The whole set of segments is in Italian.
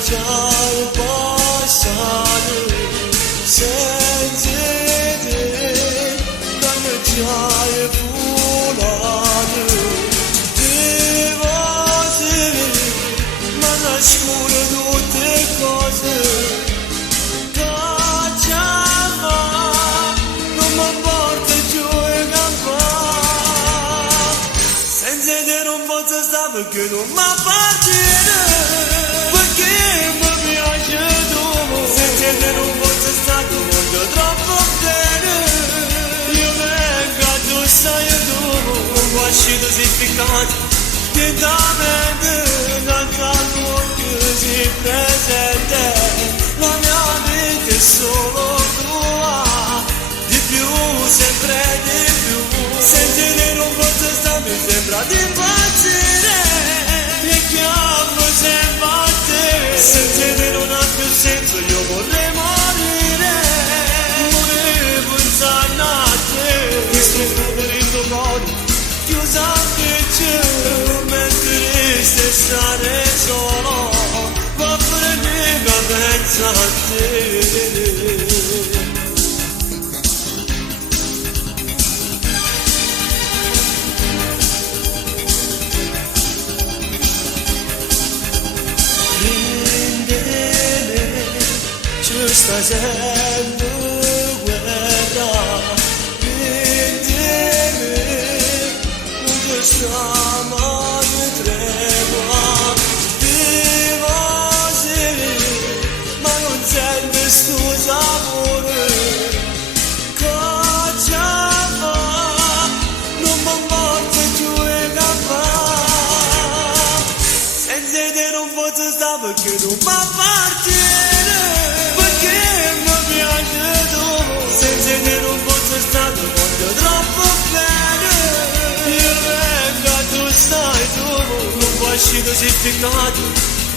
mangiare passare senza te, mangiare volare, devo essere, ma nascono tutte cose, cacciava, non mi porta giù e campa, senza te non posso stare perché non mi appartiene. Non posso stare mondo troppo bene. Io vengo a tu sai tu, un guascito si piccato lentamente, cantando che si presente. La mia vita è solo tua, di più, sempre di più. Sentire non posso stare, mi sembra di impazzire, mi chiamo sempre a te. Sentire non ha più senso, io vorrei chiusa che c'è, mentre stare solo, va bene, ma pensa a te. Prendere, ci sta sempre guerra. Siamo in tregua, devo essere, ma non serve sto sapore, cacciava, non mi porta giù e campa, senza te non posso stare perché non mi appartiene, perché mi piace tu, senza te non posso stare, voglio troppo bene. Sai tu, un guascito si piccato,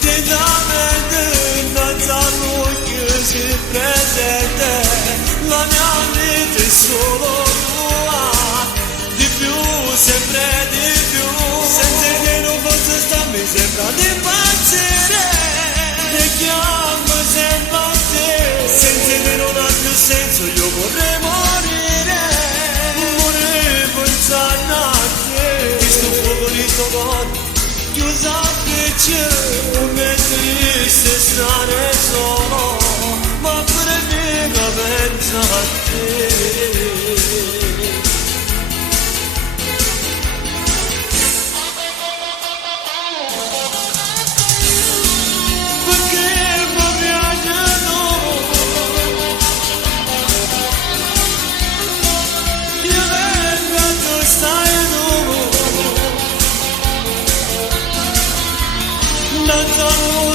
lentamente, innanzando che si presente. La mia vita è solo tua, di più, sempre di più. Senza che non posso stare, mi sembra di impazzire, mi chiamo sempre a te. Senza che non ha più senso, io vorrei morire, vorrei pensare a te. Chiusa che c'è, mentre stare solo, ma prendeva pensa a te. Perché mi piace tu, io vengo a tu stai tu. That's all